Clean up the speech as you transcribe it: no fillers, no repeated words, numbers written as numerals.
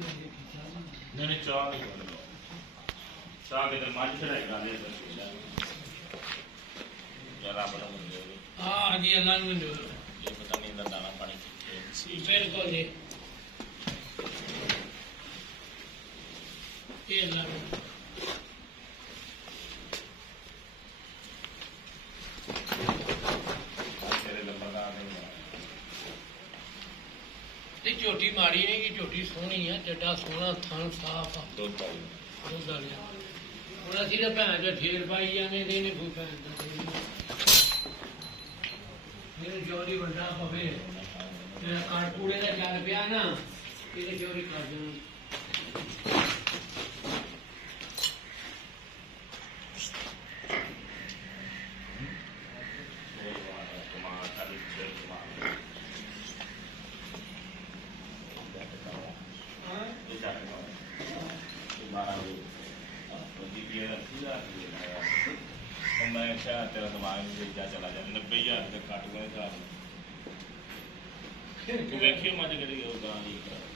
नहीं नहीं चाह नहीं कर चाह के तो मांझ चढ़ाई गा दे जरा बड़ा मंजूर हाँ जी अल्लाह ने मंजूर ये पता नहीं इधर दाना पानी बिल्कुल जी ये अल्लाह ने तेरे नंबर का नहीं नहीं झोटी माड़ी नहीं कि झोटी सोहनी है जड्डा सोहना थन साफ आ दो पाई दुद्ध वाली ਹੁਣ ਅਸੀਂ ਤਾਂ ਭੈਣ ਦੇ ਠੇਰ ਪਾਈ ਜਾਂਦੇ ਤੇ ਇਹਨੇ ਕੋਈ ਭੈਣ ਦਾ ਮੇਰੇ ਚੋਰੀ ਵੱਡਾ ਪਵੇ ਜਿਹੜਾ ਕਾਰਕੂੜੇ ਦਾ ਚੱਲ ਪਿਆ ਨਾ ਇਹਨੇ ਚੋਰੀ ਕਰ ਦੇਣਾ मैं अच्छा तेरा दिमाग में जा चला जाए 90,000 तक काट गए तू देखियो मज करी गां